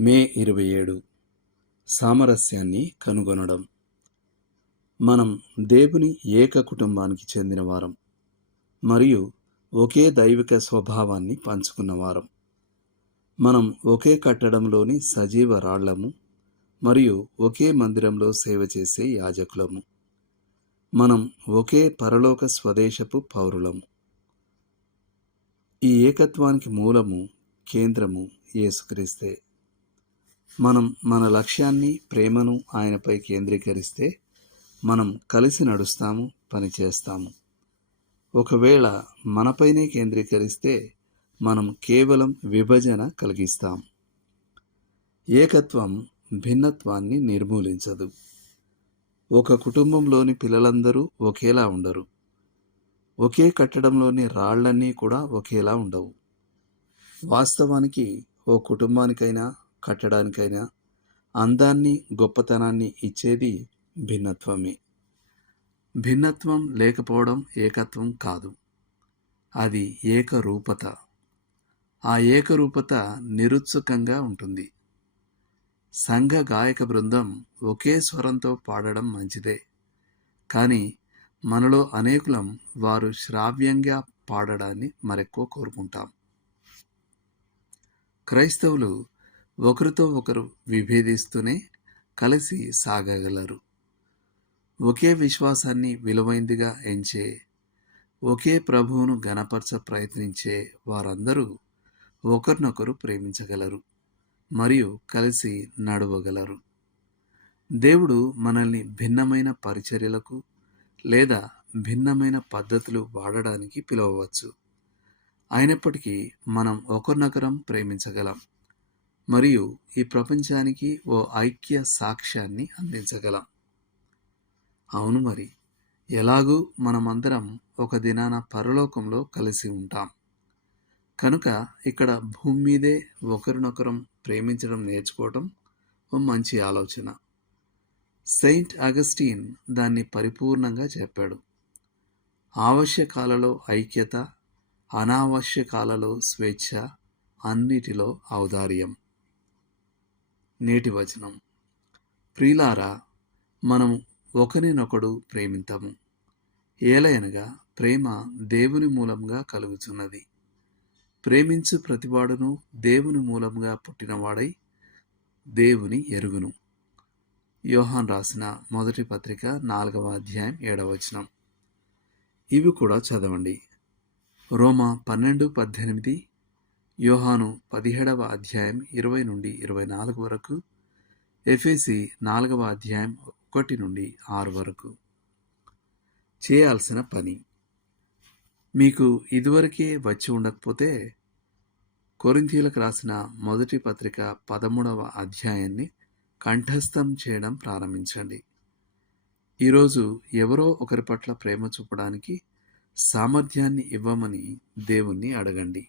మే ఇరవై ఏడు. సామరస్యాన్ని కనుగొనడం. మనం దేవుని ఏక కుటుంబానికి చెందిన వారం మరియు ఒకే దైవిక స్వభావాన్ని పంచుకున్నవారం మనం ఒకే కట్టడంలోని సజీవ రాళ్ళము మరియు ఒకే మందిరంలో సేవ చేసే యాజకులము. మనం ఒకే పరలోక స్వదేశపు పౌరులము. ఈ ఏకత్వానికి మూలము కేంద్రము యేసుక్రీస్తే. మనం మన లక్ష్యాన్ని ప్రేమను ఆయనపై కేంద్రీకరిస్తే మనం కలిసి నడుస్తాము పనిచేస్తాము ఒకవేళ మనపైనే కేంద్రీకరిస్తే మనం కేవలం విభజన కలిగిస్తాం. ఏకత్వం భిన్నత్వాన్ని నిర్మూలించదు. ఒక కుటుంబంలోని పిల్లలందరూ ఒకేలా ఉండరు. ఒకే కట్టడంలోని రాళ్ళన్నీ కూడా ఒకేలా ఉండవు. వాస్తవానికి ఓ కుటుంబానికైనా కట్టడానికైనా అందాన్ని గొప్పతనాన్ని ఇచ్చేది భిన్నత్వమే. భిన్నత్వం లేకపోవడం ఏకత్వం కాదు. అది ఏకరూపత. ఆ ఏకరూపత నిరుత్సుకంగా ఉంటుంది. సంఘ గాయక బృందం ఒకే స్వరంతో పాడడం మంచిదే. కానీ మనలో అనేకులం వారు శ్రావ్యంగా పాడడాన్ని మరెక్కువ కోరుకుంటాం. క్రైస్తవులు ఒకరితో ఒకరు విభేదిస్తూనే కలిసి సాగగలరు. ఒకే విశ్వాసాన్ని విలువైందిగా ఎంచే ఒకే ప్రభువును గణపరచ ప్రయత్నించే వారందరూ ఒకరినొకరు ప్రేమించగలరు మరియు కలిసి నడవగలరు. దేవుడు మనల్ని భిన్నమైన పరిచర్యలకు లేదా భిన్నమైన పద్ధతులు వాడడానికి పిలవవచ్చు. అయినప్పటికీ మనం ఒకరినొకరం ప్రేమించగలం. మరియు ఈ ప్రపంచానికి ఓ ఐక్య సాక్ష్యాన్ని అందించగలం. అవును మరి ఎలాగూ మనమందరం ఒక దినాన పరలోకంలో కలిసి ఉంటాం. కనుక ఇక్కడ భూమి మీదే ఒకరినొకరం ప్రేమించడం నేర్చుకోవటం ఓ మంచి ఆలోచన. సెయింట్ అగస్టీన్ దాన్ని పరిపూర్ణంగా చెప్పాడు. ఆవశ్యకాలలో ఐక్యత అనావశ్యకాలలో స్వేచ్ఛ అన్నిటిలో ఔదార్యం. నేటి వచనం. ప్రియులారా మనము ఒకరినొకడు ప్రేమింతము. ఏలయనగా ప్రేమ దేవుని మూలంగా కలుగుచున్నది. ప్రేమించు ప్రతివాడును దేవుని మూలంగా పుట్టినవాడై దేవుని ఎరుగును. యోహాన్ రాసిన మొదటి పత్రిక నాలుగవ అధ్యాయం ఏడవచనం ఇవి కూడా చదవండి. రోమా పన్నెండు పద్దెనిమిది యోహాను పదిహేడవ అధ్యాయం ఇరవై నుండి ఇరవై నాలుగు వరకు ఎఫ్ఎసి నాలుగవ అధ్యాయం ఒకటి నుండి ఆరు వరకు. చేయాల్సిన పని. మీకు ఇదివరకే వచ్చి ఉండకపోతే కొరింథీలకు రాసిన మొదటి పత్రిక పదమూడవ అధ్యాయాన్ని కంఠస్థం చేయడం ప్రారంభించండి. ఈరోజు ఎవరో ఒకరి పట్ల ప్రేమ చూపడానికి సామర్థ్యాన్ని ఇవ్వమని దేవుణ్ణి అడగండి.